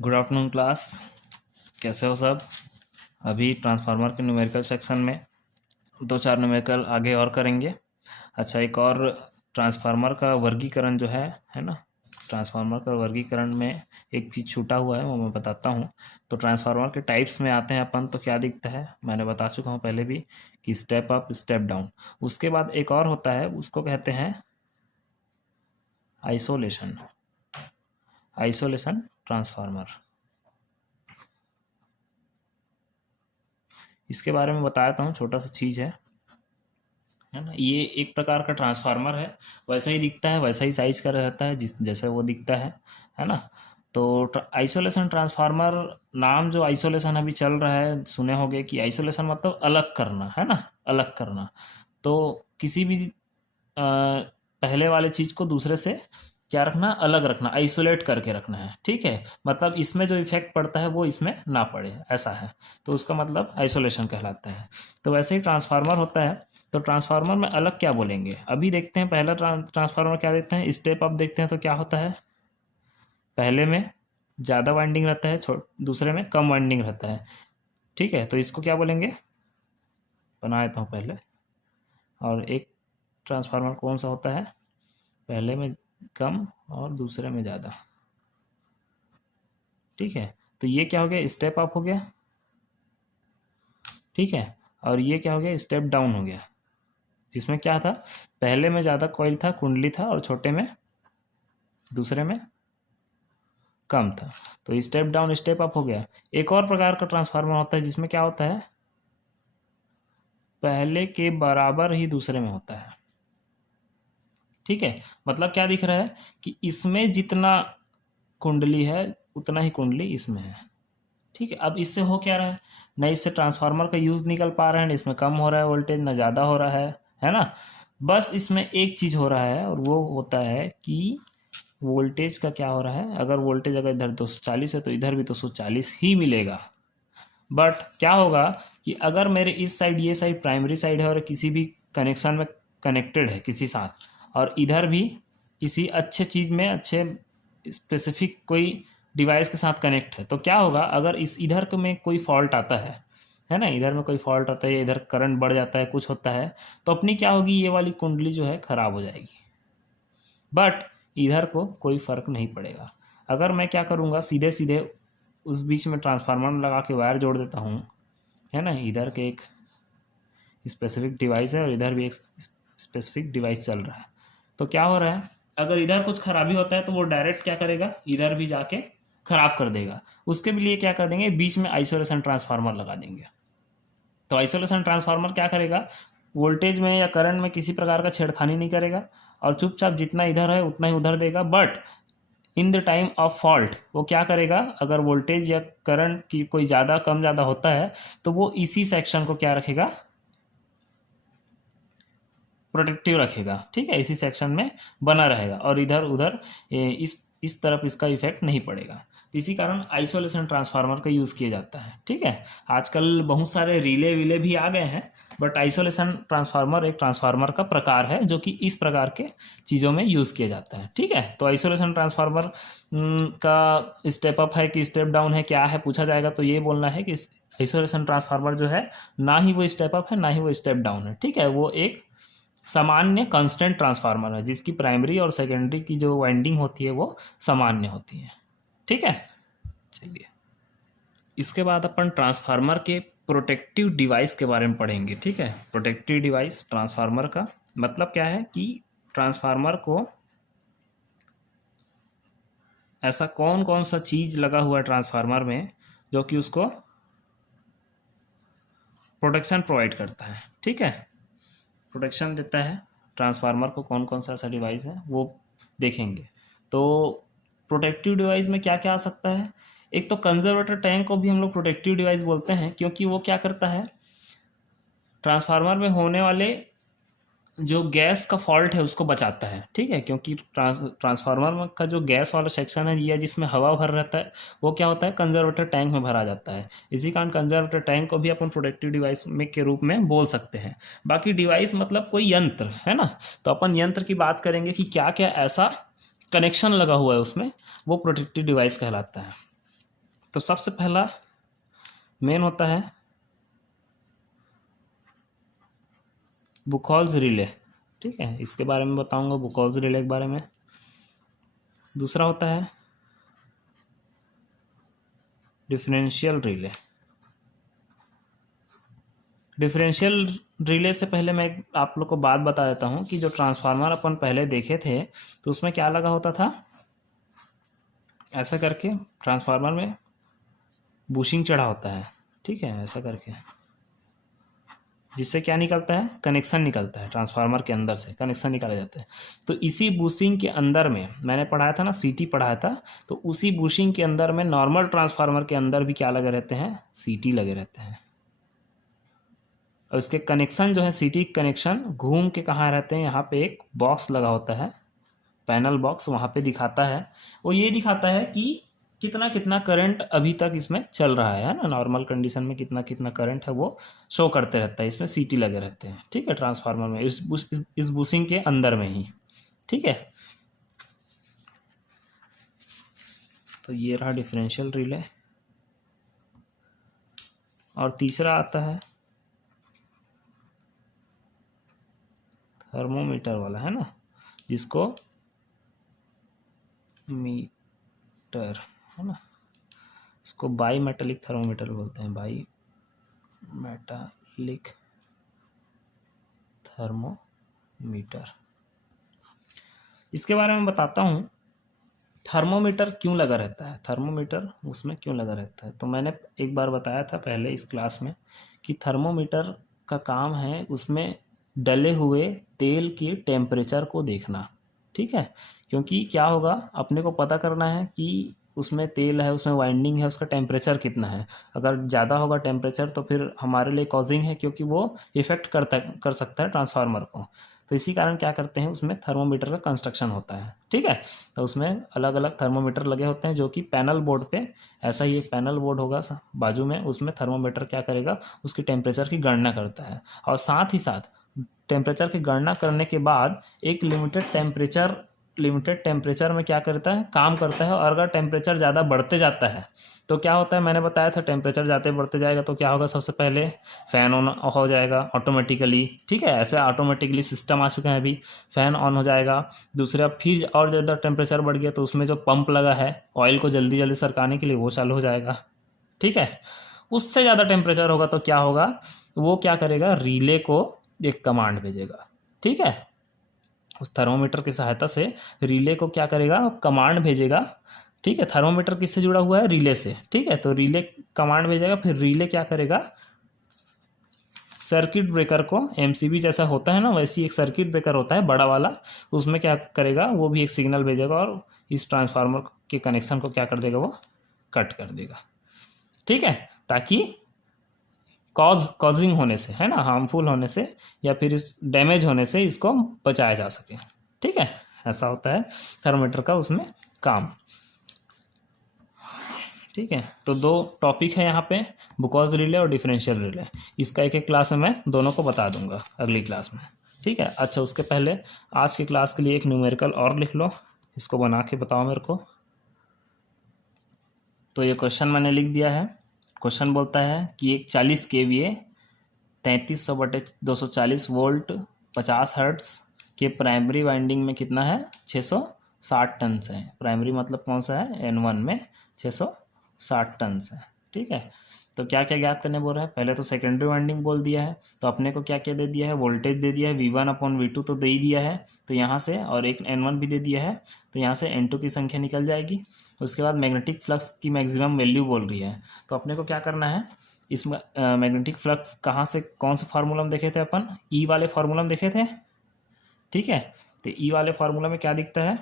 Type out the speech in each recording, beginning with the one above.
Good afternoon class, कैसे हो सब। अभी ट्रांसफार्मर के न्यूमेरिकल सेक्शन में दो चार न्यूमेरिकल आगे और करेंगे। अच्छा, एक और ट्रांसफार्मर का वर्गीकरण जो है ना, ट्रांसफार्मर का वर्गीकरण में एक चीज़ छूटा हुआ है, वो मैं बताता हूँ। तो ट्रांसफार्मर के टाइप्स में आते हैं अपन, तो क्या दिखता है मैंने बता चुका हूँ पहले भी कि स्टेप अप स्टेप डाउन। उसके बाद एक और होता है, उसको कहते हैं आइसोलेशन, आइसोलेशन ट्रांसफार्मर। इसके बारे में बताता हूँ, छोटा सा चीज़ है ना। ये एक प्रकार का ट्रांसफार्मर है, वैसा ही दिखता है, वैसा ही साइज का रहता है जिस जैसे वो दिखता है ना। तो आइसोलेशन ट्रांसफार्मर, नाम जो आइसोलेशन अभी चल रहा है, सुने होंगे कि आइसोलेशन मतलब अलग करना, है ना, अलग करना। तो किसी भी पहले वाले चीज़ को दूसरे से क्या रखना, अलग रखना, आइसोलेट करके रखना है, ठीक है। मतलब इसमें जो इफेक्ट पड़ता है वो इसमें ना पड़े, ऐसा है। तो उसका मतलब आइसोलेशन कहलाता है। तो वैसे ही ट्रांसफार्मर होता है। तो ट्रांसफार्मर में अलग क्या बोलेंगे, अभी देखते हैं। पहला ट्रांसफार्मर क्या देखते हैं, स्टेप अप देखते हैं। तो क्या होता है, पहले में ज़्यादा वाइंडिंग रहता है, दूसरे में कम वाइंडिंग रहता है, ठीक है। तो इसको क्या बोलेंगे, बना देता हूँ पहले। और एक ट्रांसफार्मर कौन सा होता है, पहले में कम और दूसरे में ज़्यादा, ठीक है। तो ये क्या हो गया, स्टेप अप हो गया, ठीक है। और ये क्या हो गया, स्टेप डाउन हो गया, जिसमें क्या था, पहले में ज़्यादा कॉइल था, कुंडली था, और छोटे में, दूसरे में कम था। तो स्टेप डाउन स्टेप अप हो गया। एक और प्रकार का ट्रांसफार्मर होता है जिसमें क्या होता है, पहले के बराबर ही दूसरे में होता है, ठीक है। मतलब क्या दिख रहा है कि इसमें जितना कुंडली है उतना ही कुंडली इसमें है, ठीक है। अब इससे हो क्या रहा है, न इससे ट्रांसफार्मर का यूज़ निकल पा रहा है, न इसमें कम हो रहा है वोल्टेज, न ज़्यादा हो रहा है ना। बस इसमें एक चीज़ हो रहा है, और वो होता है कि वोल्टेज का क्या हो रहा है। अगर वोल्टेज अगर इधर 240 है तो इधर भी 240 ही मिलेगा। बट क्या होगा कि अगर मेरे इस साइड, ये साइड प्राइमरी साइड है और किसी भी कनेक्शन में कनेक्टेड है किसी साथ, और इधर भी किसी अच्छे चीज़ में, अच्छे स्पेसिफिक कोई डिवाइस के साथ कनेक्ट है, तो क्या होगा, अगर इस इधर में कोई फॉल्ट आता है ना, इधर में कोई फॉल्ट आता है, इधर करंट बढ़ जाता है, कुछ होता है, तो अपनी क्या होगी, ये वाली कुंडली जो है ख़राब हो जाएगी। बट इधर को कोई फ़र्क नहीं पड़ेगा। अगर मैं क्या करूँगा, सीधे सीधे उस बीच में ट्रांसफार्मर लगा के वायर जोड़ देता हूँ, है ना। इधर के एक स्पेसिफिक डिवाइस है और इधर भी एक स्पेसिफिक डिवाइस चल रहा है। तो क्या हो रहा है, अगर इधर कुछ खराबी होता है तो वो डायरेक्ट क्या करेगा, इधर भी जाके खराब कर देगा। उसके लिए क्या कर देंगे, बीच में आइसोलेशन ट्रांसफार्मर लगा देंगे। तो आइसोलेशन ट्रांसफार्मर क्या करेगा, वोल्टेज में या करंट में किसी प्रकार का छेड़खानी नहीं करेगा, और चुपचाप जितना इधर है उतना ही उधर देगा। But in the time of fault वो क्या करेगा, अगर वोल्टेज या करंट की कोई ज़्यादा कम ज़्यादा होता है तो वो इसी सेक्शन को क्या रखेगा, प्रोटेक्टिव रखेगा, ठीक है। इसी सेक्शन में बना रहेगा और इधर उधर इस तरफ इसका इफेक्ट नहीं पड़ेगा। इसी कारण आइसोलेशन ट्रांसफार्मर का यूज़ किया जाता है, ठीक है। आजकल बहुत सारे रिले विले भी आ गए हैं, बट आइसोलेशन ट्रांसफार्मर एक ट्रांसफार्मर का प्रकार है जो कि इस प्रकार के चीज़ों में यूज़ किया जाता है, ठीक है। तो आइसोलेशन ट्रांसफार्मर का स्टेप अप है कि स्टेप डाउन है, क्या है पूछा जाएगा, तो ये बोलना है कि आइसोलेशन ट्रांसफार्मर जो है ना ही वो स्टेप अप है ना ही वो स्टेप डाउन है, ठीक है। वो एक सामान्य कांस्टेंट ट्रांसफार्मर है जिसकी प्राइमरी और सेकेंडरी की जो वाइंडिंग होती है वो सामान्य होती है, ठीक है। चलिए, इसके बाद अपन ट्रांसफार्मर के प्रोटेक्टिव डिवाइस के बारे में पढ़ेंगे, ठीक है। प्रोटेक्टिव डिवाइस ट्रांसफार्मर का मतलब क्या है कि ट्रांसफार्मर को ऐसा कौन कौन सा चीज़ लगा हुआ है ट्रांसफार्मर में जो कि उसको प्रोटेक्शन प्रोवाइड करता है, ठीक है, प्रोटेक्शन देता है ट्रांसफार्मर को। कौन कौन सा ऐसा डिवाइस है वो देखेंगे। तो प्रोटेक्टिव डिवाइस में क्या क्या आ सकता है, एक तो कंजर्वेटर टैंक को भी हम लोग प्रोटेक्टिव डिवाइस बोलते हैं, क्योंकि वो क्या करता है, ट्रांसफार्मर में होने वाले जो गैस का फॉल्ट है उसको बचाता है, ठीक है। क्योंकि ट्रांसफार्मर का जो गैस वाला सेक्शन है या जिसमें हवा भर रहता है वो क्या होता है, कंजर्वेटर टैंक में भरा जाता है। इसी कारण कंजर्वेटर टैंक को भी अपन प्रोटेक्टिव डिवाइस में के रूप में बोल सकते हैं। बाकी डिवाइस मतलब कोई यंत्र, है ना। तो अपन यंत्र की बात करेंगे कि क्या क्या ऐसा कनेक्शन लगा हुआ है उसमें, वो प्रोटेक्टिव डिवाइस कहलाता है। तो सबसे पहला मेन होता है बुकॉल्स रिले, ठीक है, इसके बारे में बताऊंगा, बुकॉल्स रिले के बारे में। दूसरा होता है डिफरेंशियल रिले। डिफरेंशियल रिले से पहले मैं आप लोग को बात बता देता हूँ कि जो ट्रांसफार्मर अपन पहले देखे थे तो उसमें क्या लगा होता था, ऐसा करके ट्रांसफार्मर में बुशिंग चढ़ा होता है, ठीक है, ऐसा करके, जिससे क्या निकलता है, कनेक्शन निकलता है, ट्रांसफार्मर के अंदर से कनेक्शन निकाले जाते हैं। तो इसी बुशिंग के अंदर में मैंने पढ़ाया था ना, सीटी पढ़ाया था, तो उसी बुशिंग के अंदर में नॉर्मल ट्रांसफार्मर के अंदर भी क्या लगे रहते हैं, सीटी लगे रहते हैं। और इसके कनेक्शन जो है, सीटी कनेक्शन घूम के कहाँ रहते हैं, यहाँ पे एक बॉक्स लगा होता है, पैनल बॉक्स, वहाँ पे दिखाता है, वो ये दिखाता है कि कितना कितना करंट अभी तक इसमें चल रहा है ना, नॉर्मल कंडीशन में कितना कितना करंट है वो शो करते रहता है, इसमें सीटी लगे रहते हैं, ठीक है, ट्रांसफार्मर में, इस बुशिंग के अंदर में ही, ठीक है। तो ये रहा डिफरेंशियल रिले। और तीसरा आता है थर्मोमीटर वाला, है ना, जिसको मीटर, है ना, इसको बाई मेटालिक थर्मोमीटर बोलते हैं, बाई मेटालिक थर्मोमीटर। इसके बारे में बताता हूँ, थर्मोमीटर क्यों लगा रहता है, थर्मोमीटर उसमें क्यों लगा रहता है। तो मैंने एक बार बताया था पहले इस क्लास में कि थर्मोमीटर का काम है उसमें डले हुए तेल के टेम्परेचर को देखना, ठीक है, क्योंकि क्या होगा, अपने को पता करना है कि उसमें तेल है, उसमें वाइंडिंग है, उसका टेम्परेचर कितना है। अगर ज़्यादा होगा टेम्परेचर तो फिर हमारे लिए कॉजिंग है, क्योंकि वो इफ़ेक्ट कर सकता है ट्रांसफार्मर को। तो इसी कारण क्या करते हैं, उसमें थर्मोमीटर का कंस्ट्रक्शन होता है, ठीक है। तो उसमें अलग अलग थर्मोमीटर लगे होते हैं, जो कि पैनल बोर्ड पे, ऐसा ही एक पैनल बोर्ड होगा बाजू में, उसमें थर्मोमीटर क्या करेगा, उसकी टेम्परेचर की गणना करता है। और साथ ही साथ टेम्परेचर की गणना करने के बाद एक लिमिटेड टेम्परेचर में क्या करता है, काम करता है। और अगर टेम्परेचर ज़्यादा बढ़ते जाता है तो क्या होता है, मैंने बताया था, टेम्परेचर ज़्यादा बढ़ते जाएगा तो क्या होगा, सबसे पहले फ़ैन ऑन हो जाएगा ऑटोमेटिकली, ठीक है, ऐसे ऑटोमेटिकली सिस्टम आ चुके हैं अभी, फ़ैन ऑन हो जाएगा। दूसरा, फिर और ज़्यादा टेम्परेचर बढ़ गया तो उसमें जो पंप लगा है ऑयल को जल्दी जल्दी सरकाने के लिए, वो चालू हो जाएगा, ठीक है। उससे ज़्यादा टेम्परेचर होगा तो क्या होगा, वो क्या करेगा, रिले को एक कमांड भेजेगा, ठीक है, उस थर्मोमीटर की सहायता से रिले को क्या करेगा, कमांड भेजेगा, ठीक है। थर्मोमीटर किससे जुड़ा हुआ है, रिले से, ठीक है। तो रिले कमांड भेजेगा, फिर रिले क्या करेगा, सर्किट ब्रेकर को, एमसीबी जैसा होता है ना, वैसी एक सर्किट ब्रेकर होता है बड़ा वाला, उसमें क्या करेगा, वो भी एक सिग्नल भेजेगा और इस ट्रांसफार्मर के कनेक्शन को क्या कर देगा, वो कट कर देगा, ठीक है, ताकि कॉजिंग होने से, है ना, हार्मफुल होने से या फिर इस डैमेज होने से इसको बचाया जा सके, ठीक है। ऐसा होता है थर्मोमीटर का उसमें काम, ठीक है। तो दो टॉपिक है यहाँ पे, बुकॉज रिले और डिफरेंशियल रिले। इसका एक एक क्लास में मैं दोनों को बता दूंगा अगली क्लास में, ठीक है। अच्छा, उसके पहले आज की क्लास के लिए एक न्यूमेरिकल और लिख लो, इसको बना के बताओ मेरे को। तो ये क्वेश्चन मैंने लिख दिया है। क्वेश्चन बोलता है कि एक 40 kVA 3300/240 वोल्ट 50 हर्ट्ज के प्राइमरी वाइंडिंग में कितना है, 660 टन है। प्राइमरी मतलब कौन सा है, N1 में 660 टन है, ठीक है। तो क्या क्या ज्ञात करने बोल रहा है, पहले तो सेकेंडरी वाइंडिंग बोल दिया है, तो अपने को क्या क्या दे दिया है, वोल्टेज दे दिया है V1/V2 तो दे ही दिया है, तो यहाँ से, और एक N1 भी दे दिया है, तो यहाँ से N2 की संख्या निकल जाएगी। उसके बाद मैग्नेटिक फ्लक्स की मैक्सिमम वैल्यू बोल रही है, तो अपने को क्या करना है, इस मैग्नेटिक फ्लक्स कहाँ से, कौन से फार्मूला में देखे थे अपन, ई वाले फार्मूला में देखे थे, ठीक है। तो ई वाले फार्मूला में क्या दिखता है,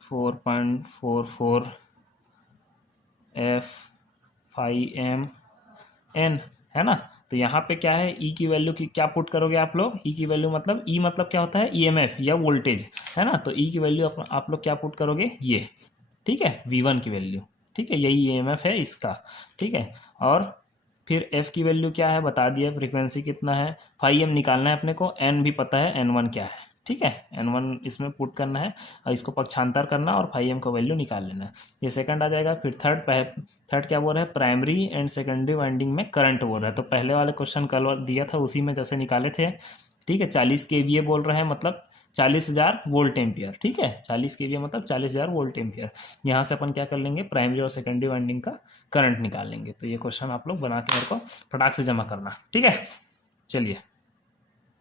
4.44 F5 MN, है ना। तो यहाँ पे क्या है, ई की वैल्यू की क्या पुट करोगे आप लोग, ई की वैल्यू मतलब, ई मतलब क्या होता है, ईएमएफ या वोल्टेज, है ना। तो ई की वैल्यू आप लोग क्या पुट करोगे, ये, ठीक है, V1 की वैल्यू, ठीक है, यही ईएमएफ है इसका, ठीक है। और फिर एफ की वैल्यू क्या है बता दिया, फ्रीक्वेंसी कितना है, 5M निकालना है अपने को, एन भी पता है N1 क्या है, ठीक है, N1 इसमें पुट करना है और इसको पक्षांतर करना और फाई एम का वैल्यू निकाल लेना है। ये सेकंड आ जाएगा। फिर थर्ड क्या बोल रहा है, प्राइमरी एंड सेकेंडरी वाइंडिंग में करंट बोल रहा है। तो पहले वाले क्वेश्चन कल दिया था उसी में जैसे निकाले थे, ठीक है। 40 kVA बोल रहे हैं, मतलब 40,000 वोल्ट एम्पियर, ठीक है। 40 kVA मतलब 40,000 वोल्ट एम्पियर। यहाँ से अपन क्या कर लेंगे, प्राइमरी और सेकेंडरी वाइंडिंग का करंट निकाल लेंगे। तो ये क्वेश्चन आप लोग बना के मेरे को फटाक से जमा करना, ठीक है। चलिए।